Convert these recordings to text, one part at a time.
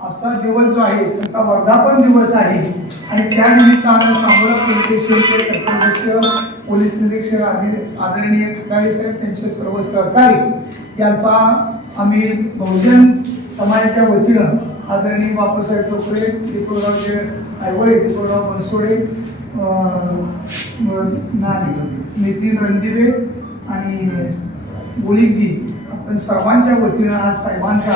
आजचा दिवस जो आहे त्यांचा वर्धापन दिवस आहे. आणि त्या निमित्तानं सांगोला पोलीस स्टेशनचे पोलीस निरीक्षक आदि- आदरणीय खटाळे साहेब त्यांचे सर्व सहकारी यांचा आम्ही बहुजन समाजाच्या वतीनं आदरणीय बापूसाहेब टोकरे दीपकरावचे ऐवळे दीपकराव बनसोडे नितीन रणदिवे आणि गुळीजी आपण सर्वांच्या वतीनं आज साहेबांचा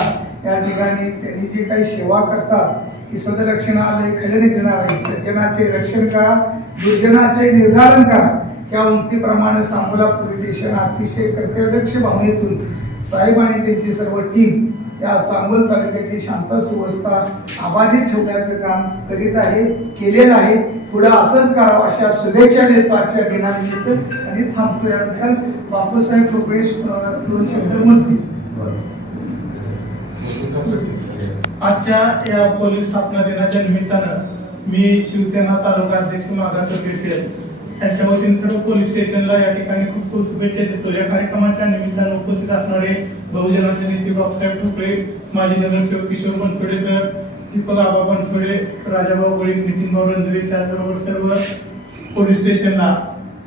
या ठिकाणी त्यांनी जे काही सेवा करतात की सदरक्षणालय खरेदी करणारे सज्जनाचे रक्षण करा दुर्जनाचे निर्धारण करा. या उमतीप्रमाणे सांगोला पोलीस स्टेशन अतिशय कर्तव्यदक्ष भावनेतून साहेब आणि त्यांची सर्व टीम या सांगोल तालुक्याची शांत सुव्यवस्था अबाधित ठेवण्याचं काम करीत आहे केलेलं आहे. पुढं असंच करावं अशा शुभेच्छा देतो आजच्या दिनानिमित्त. आणि थांबतो याबद्दल बापूसाहेब ठोकळे दोन शब्द म्हणतील आजच्या या पोलीस स्थापना दिनाच्या निमित्तानं मी शिवसेना तालुका अध्यक्ष मागास केसेल त्यांच्या वतीने सर्व पोलीस स्टेशनला या ठिकाणी खूप खूप शुभेच्छा देतो. या कार्यक्रमाच्या निमित्तानं उपस्थित असणारे बहुजनाचे नेते बाबासाहेब ठोकळे माजी नगरसेवक किशोर बनसोडे सर दीपक आबा बनसोडे राजाभाऊ गोळी नितीन भाऊ त्याचबरोबर सर्व पोलीस स्टेशनला.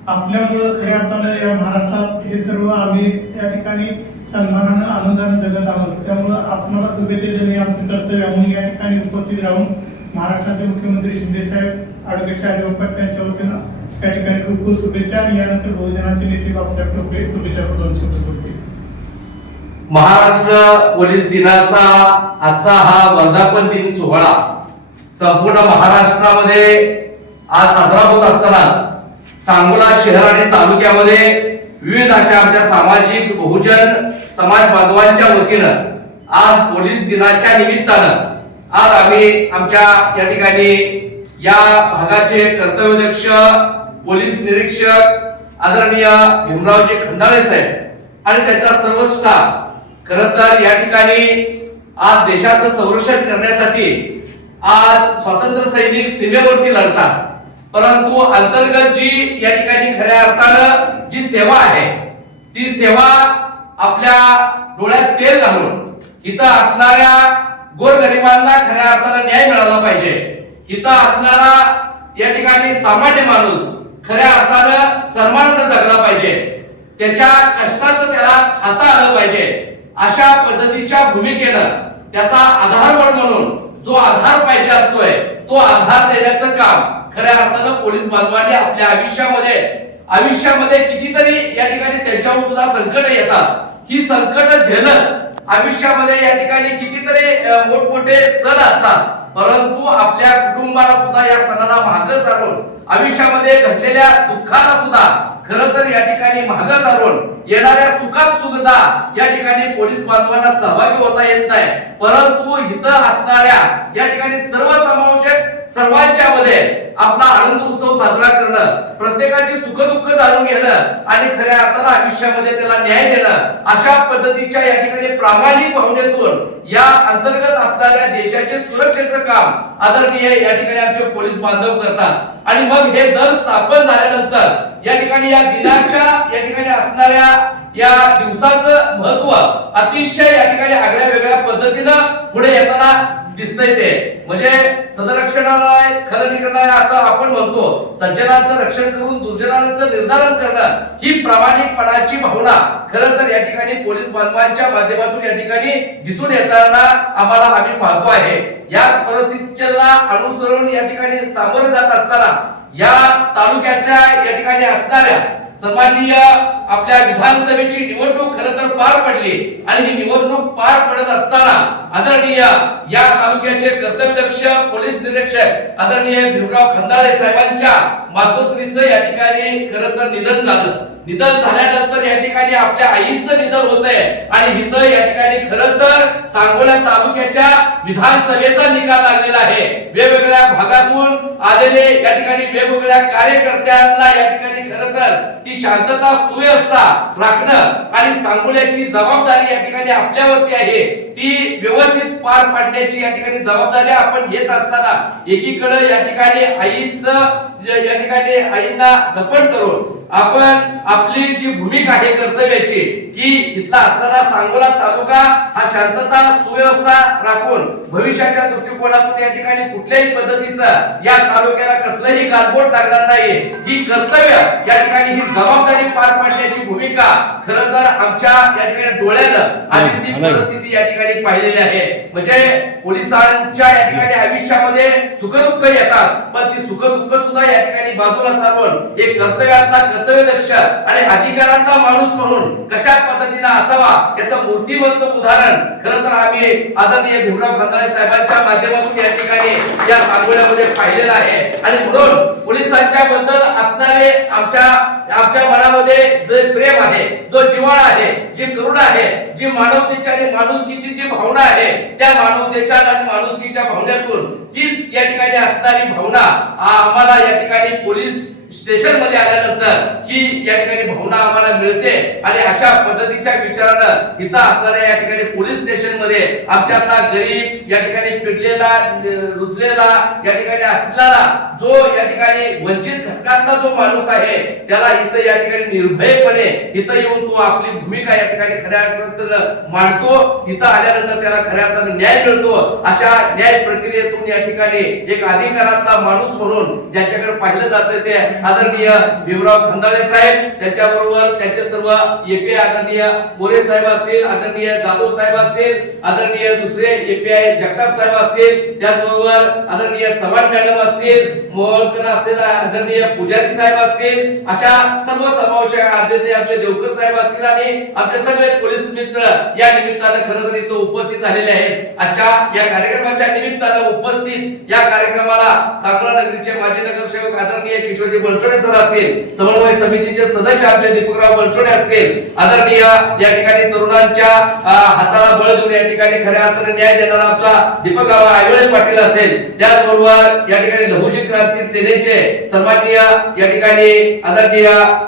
आपल्यामुळं खऱ्या अर्थानं या महाराष्ट्रात हे सर्व आम्ही या ठिकाणी सन्मानानं आनंदाने जगत आहोत. त्यामुळं आपणाला शुभेच्छा देणे आमचं कर्तव्य आहे म्हणून या ठिकाणी उपस्थित राहून महाराष्ट्राचे मुख्यमंत्री शिंदेसाहेब ॲडव्होकेट पाटील यांच्या वतीनं या ठिकाणी खूप खूप शुभेच्छा आणि यानंतर बहुजनाचे नेते बाबासाहेब टोपे शुभेच्छा प्रदान शब्द महाराष्ट्र पोलीस दिनाचा आजचा हा वर्धापन दिन सोहळा संपूर्ण महाराष्ट्रामध्ये आज साजरा होत असतानाच सांगोला शहर आणि तालुक्यामध्ये विविध अशा आमच्या सामाजिक बहुजन समाज बांधवांच्या वतीनं आज पोलीस दिनाच्या निमित्तानं आज आम्ही आमच्या या ठिकाणी या भागाचे कर्तव्यदक्ष पोलीस निरीक्षक आदरणीय भीमरावजी खंडाळे साहेब आणि त्यांचा सर्व स्टाफ खर तर या ठिकाणी आज देशाचं संरक्षण करण्यासाठी आज स्वातंत्र्य सैनिक सीमेवरती लढतात. परंतु अंतर्गत जी या ठिकाणी खऱ्या अर्थानं जी सेवा आहे ती सेवा आपल्या डोळ्यात तेल घालून इथं असणाऱ्या गोरगरिबांना खऱ्या अर्थानं न्याय मिळाला पाहिजे. इथं असणारा या ठिकाणी सामान्य माणूस खऱ्या अर्थानं सन्मानानं जगला पाहिजे. त्याच्या कष्टाचं त्याला खाता आलं पाहिजे. अशा पद्धतीच्या भूमिकेनं त्याचा आधारवड म्हणून जो आधार पाहिजे असतोय तो आधार देण्याचं काम खऱ्या अर्थानं पोलीस बांधवांनी आपल्या आयुष्यामध्ये आयुष्यामध्ये कितीतरी या ठिकाणी त्यांच्यावर सुद्धा संकट येतात. ही संकट झेलत आयुष्यामध्ये या ठिकाणी कितीतरी मोठमोठे सण असतात. परंतु आपल्या कुटुंबाला सुद्धा या सणाला माग सारून आयुष्यामध्ये घडलेल्या दुःखाला सुद्धा खर तर या ठिकाणी माग सारून येणाऱ्या सुखात सुखदा या ठिकाणी पोलीस बांधवांना सहभागी होता येत नाही. परंतु इथं असणाऱ्या या ठिकाणी सर्व समावेशक सर्वांच्या मध्ये आपला आनंद उत्सव साजरा करणं प्रत्येकाची सुखदुःख जाणून घेणं आणि खऱ्या अर्थानं आयुष्यामध्ये त्याला न्याय देणं अशा पद्धतीच्या या ठिकाणी प्रामाणिक भावनेतून या अंतर्गत असणाऱ्या देशाचे सुरक्षेचं काम आदरणीय या ठिकाणी आमचे पोलीस बांधव करतात. आणि मग हे दल स्थापन झाल्यानंतर या ठिकाणी या या दिनाच्या या ठिकाणी असणाऱ्या या दिवसाचं महत्त्व अतिशय या ठिकाणी आगळ्या वेगळ्या पद्धतीनं पुढे येताना दिसत येते म्हणजे सदरक्षणालय खरं करणारे असं आपण म्हणतो. सज्जनांचं रक्षण करून दुर्जनांचं निर्धारण करणं ही प्रामाणिकपणाची भावना खरं तर या ठिकाणी पोलीस बांधवांच्या माध्यमातून या ठिकाणी दिसून येताना आम्हाला आम्ही पाहतो आहे. याच परिस्थितीला अनुसरून या ठिकाणी सामोरे जात असताना या तालुक्याच्या या ठिकाणी असणाऱ्या सन्माननीय आपल्या विधानसभेची निवडणूक खर तर पार पडली आणि ही निवडणूक पार पडत असताना आदरणीय या तालुक्याचे कर्तव्यदक्ष पोलीस निरीक्षक आदरणीय भीमराव खंदाळे साहेबांच्या मातोश्रीचं या ठिकाणी खर तर निधन झालं. निधन झाल्यानंतर या ठिकाणी आपल्या आईचं निधन होत आहे आणि इथं या ठिकाणी खरं तर सांगोला तालुक्याच्या विधानसभेचा निकाल लागलेला आहे. वेगवेगळ्या भागातून आलेले या ठिकाणी वेगवेगळ्या कार्यकर्त्यांना या ठिकाणी खरं तर ती शांतता सुव्यवस्था राखणं आणि सांगोल्याची जबाबदारी या ठिकाणी आपल्यावरती आहे. ती व्यवस्थित पार पाडण्याची या ठिकाणी जबाबदारी आपण घेत असताना एकीकडे या ठिकाणी आईचं या ठिकाणी आईंना धपट करून आपण आपली जी भूमिका आहे कर्तव्याची की इथला असणारा सांगोला तालुका हा शांतता सुव्यवस्था राखून भविष्याच्या दृष्टिकोनातून या ठिकाणी कुठल्याही पद्धतीचं या तालुक्याला कसलंही गालबोट लागणार नाही. ही कर्तव्य या ठिकाणी ही जबाबदारी पार पाडण्याची भूमिका खरं तर आमच्या या ठिकाणी डोळ्यानं आम्ही ती परिस्थिती या ठिकाणी पाहिलेली आहे. म्हणजे पोलिसांच्या या ठिकाणी आयुष्यामध्ये सुखदुःख येतात पण ती सुखदुःख सुद्धा या ठिकाणी बाजूला सारून एक कर्तव्यातला कर्तव्यदक्ष आणि अधिकारातला माणूस म्हणून कशा पद्धतीने असावा याचं मूर्तिमंत उदाहरण खरं तर आम्ही आदरणीय भीमराव खंदाळे साहेबांच्या माध्यमातून या ठिकाणी या सांगोल्यामध्ये पाहिलेलं आहे. आणि म्हणून पोलिसांच्या बद्दल असणारे आमच्या आमच्या मनामध्ये जे प्रेम आहे जो जिव्हाळा आहे जी करुणा आहे जी मानवतेच्या आणि माणुसकीची जी भावना आहे त्या मानवतेच्या आणि माणुसकीच्या भावनेतून तीच या ठिकाणी असणारी भावना आम्हाला या ठिकाणी पोलीस स्टेशनमध्ये आल्यानंतर ही या ठिकाणी भावना आम्हाला मिळते. आणि अशा पद्धतीच्या विचारानं इथं असणाऱ्या या ठिकाणी पोलीस स्टेशनमध्ये आमच्यातला गरीब या ठिकाणी पिडलेला न- रुजलेला या ठिकाणी असणारा जो या ठिकाणी वंचित घटकातला जो माणूस आहे त्याला इथं या ठिकाणी निर्भयपणे इथं येऊन तो आपली भूमिका या ठिकाणी खऱ्या अर्थानं मांडतो. इथं आल्यानंतर त्याला खऱ्या अर्थानं न्याय मिळतो. अशा न्याय प्रक्रियेतून या ठिकाणी एक अधिकारातला माणूस म्हणून ज्याच्याकडे पाहिलं जातं ते आदरणीय भीमराव खंदाळे साहेब. त्याच्याबरोबर त्याचे सर्व एपीआय आदरणीय मोरे साहेब असतील आदरणीय जाधव साहेब असतील आदरणीय दुसरे एपीआय जगताप साहेब असतील. त्याचबरोबर आदरणीय चव्हाण मॅडम असतील. मोहोळकर असेल आदरणीय पुजारी साहेब असतील अशा सर्व समावेशक आदरणीय आमचे देवकर साहेब असतील आणि आमचे सगळे पोलीस मित्र या निमित्तानं खरं तर इथं उपस्थित झालेले आहेत. आजच्या या कार्यक्रमाच्या निमित्तानं उपस्थित या कार्यक्रमाला सांगोला नगरीचे माजी नगरसेवक आदरणीय किशोरजी बलचोडे सर असतील समन्वय समितीचे सदस्य आमचे दीपकराव बलचोडे असतील आदरणीय या ठिकाणी तरुणांच्या हाताला बळ देऊन या ठिकाणी खऱ्या अर्थाने न्याय देणारा आमचा दीपक आयवळे पाटील असेल. त्याचबरोबर या ठिकाणी लघुजी क्रांती सेनेचे सन्माननीय या ठिकाणी आदरणीय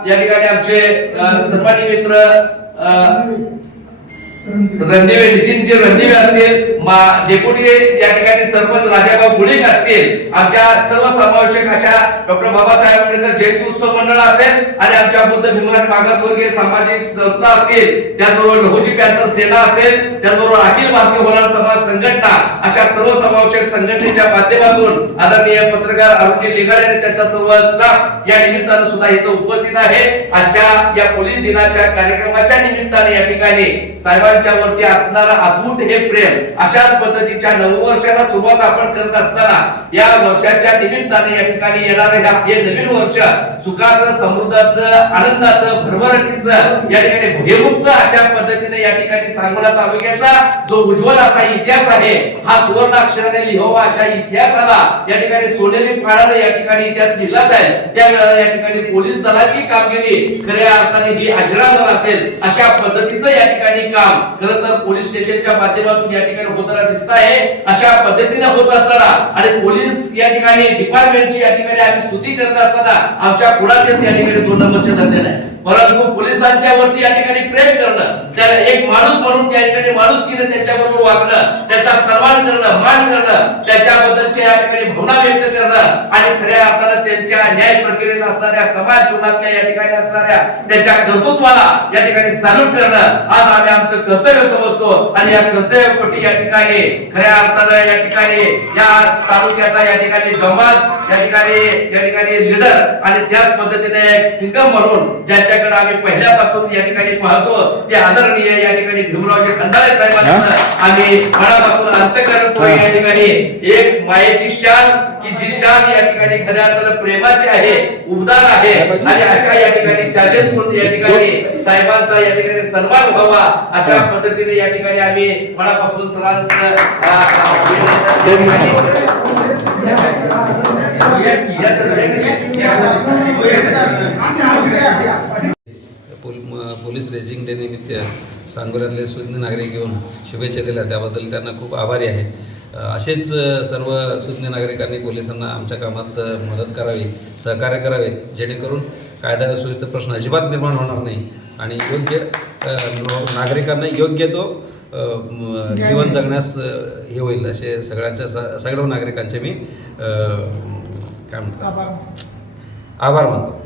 या ठिकाणी आमचे अ, सन्माननीय मित्र रणदिवे नितीनचे रणदिवे असतील डेप्युटी या ठिकाणी सरपंच राजाभाऊ गुळीक असतील आमच्या सर्व समावेशक अशा डॉक्टर बाबासाहेब आंबेडकर जयंती उत्सव मंडळ असेल आणि आमच्या बुद्ध भीमराज मागासवर्गीय सामाजिक संस्था असतील त्याचबरोबर लघुजी पॅन्थर सेना असेल त्याचबरोबर अखिल भारतीय होणार समाज संघटना अशा सर्व समावेशक संघटनेच्या माध्यमातून आदरणीय पत्रकार अरुजी लिगाड आणि त्यांचा सर्व स्टाफ या निमित्तानं सुद्धा इथं उपस्थित आहे. आजच्या या पोलीस दिनाच्या कार्यक्रमाच्या निमित्ताने या ठिकाणी साहेबांनी साहेबांच्या वरती असणारा अद्भुत हे प्रेम अशाच पद्धतीच्या नववर्षाला सुरुवात आपण करत असताना या वर्षाच्या निमित्ताने या ठिकाणी येणारे हे नवीन वर्ष सुखाचं समृद्धाचं आनंदाचं भरभराटीचं या ठिकाणी भयमुक्त अशा पद्धतीने या ठिकाणी सांगोला तालुक्याचा जो उज्ज्वल असा इतिहास आहे हा सुवर्ण अक्षराने लिहावा अशा इतिहासाला या ठिकाणी सोनेरी फाळाने या ठिकाणी इतिहास लिहिला जाईल. त्यावेळेला या ठिकाणी पोलीस दलाची कामगिरी खऱ्या अर्थाने ही अजरामर असेल अशा पद्धतीचं या ठिकाणी काम खरं तर पोलीस स्टेशनच्या माध्यमातून या ठिकाणी होताना दिसत आहे अशा पद्धतीने होत असताना आणि पोलीस या ठिकाणी डिपार्टमेंटची या ठिकाणी आम्ही स्तुती करत असताना आमच्या कुणाचेच या ठिकाणी दोन नंबरचे धंदे नाही परंतु पोलिसांच्या वरती या ठिकाणी प्रेम करणं त्याला एक माणूस म्हणून त्या ठिकाणी माणूस माणुसकीने त्याच्याबरोबर वागणं त्याचा सन्मान करणं मान करणं त्याच्याबद्दलच्या या ठिकाणी भावना व्यक्त करणं आणि खऱ्या अर्थानं त्यांच्या न्याय प्रक्रियेत असणाऱ्या समाज जीवनातल्या या ठिकाणी असणाऱ्या त्याच्या कर्तृत्वाला या ठिकाणी सॅल्यूट करणं आज आम्ही आमचं कर्तव्य समजतो आणि या कर्तव्यपोटी या ठिकाणी खऱ्या अर्थानं या ठिकाणी या तालुक्याचा या ठिकाणी जमात या ठिकाणी या ठिकाणी लीडर आणि त्याच पद्धतीने एक सिंगम म्हणून ज्यांच्याकडे आम्ही पहिल्यापासून या ठिकाणी पाहतो. ते आदरणीय या ठिकाणी भीमरावजी खंडाळे साहेबांचं आम्ही मनापासून अंतकरण या ठिकाणी. एक मायेची शान की जी शान या ठिकाणी खऱ्या अर्थानं प्रेमाची आहे उबदार आहे. आणि अशा या ठिकाणी शाळेतून या ठिकाणी साहेबांचा या ठिकाणी सन्मान व्हावा. अशा पद्धतीने या ठिकाणी आम्ही मनापासून सर्वांचं अ, या पोलीस रेजिंग डे निमित्त सांगोल्यातले सुज्ञ नागरिक घेऊन शुभेच्छा दिल्या. त्याबद्दल त्यांना खूप आभारी आहे. असेच सर्व सुज्ञ नागरिकांनी पोलिसांना आमच्या कामात मदत करावी सहकार्य करावे जेणेकरून कायदा व प्रश्न अजिबात निर्माण होणार नाही आणि योग्य नागरिकांना योग्य तो जीवन जगण्यास हे होईल असे सगळ्यांच्या सगळ्या नागरिकांचे मी काय म्हणतात? आभार. आभार मानतो.